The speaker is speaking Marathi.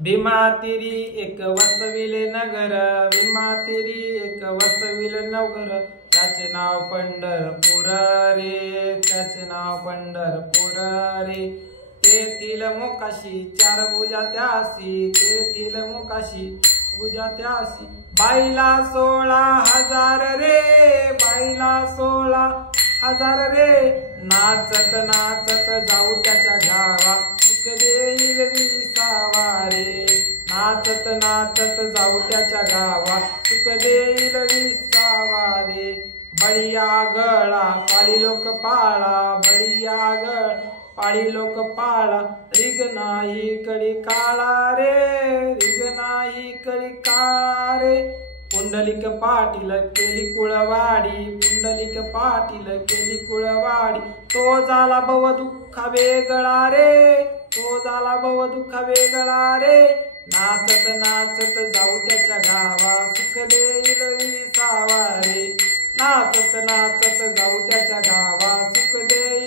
भीमा तेरी एक वसविले नगर, भीमा तेरी एक वसविले नगर, त्याचे नाव पंढरपूर रे, त्याचे नाव पंढरपूर रे. तेथील मोकाशी चार भुजा त्यासी, तेथील मोकाशी भुजा त्यासी. बाईला 16,000 रे, बाईला 16,000 रे. नाचत नाचत जाऊ त्याच्या गावा, सुख देईल विसावा रे. नाचत नाचत जाऊ त्याच्या गावा, सुख देईल विसावा रे. बळीया गळा पाळी लोक पाळा, बळीया गळ पाळी लोक पाळा. रिग नाही कडी काळा रे, रिग नाही कडी काळा रे. पुंडलिक पाटील केली कुळवाडी, पुंडलिक पाटील केली कुळवाडी. तो झाला भव दुःख वेगळा रे, तो झाला भव दुःख वेगळा रे. नाचत नाचत जाऊ त्याच्या गावा, सुख देईल विसावा रे. नाचत नाचत जाऊ त्याच्या गावा, सुख देईल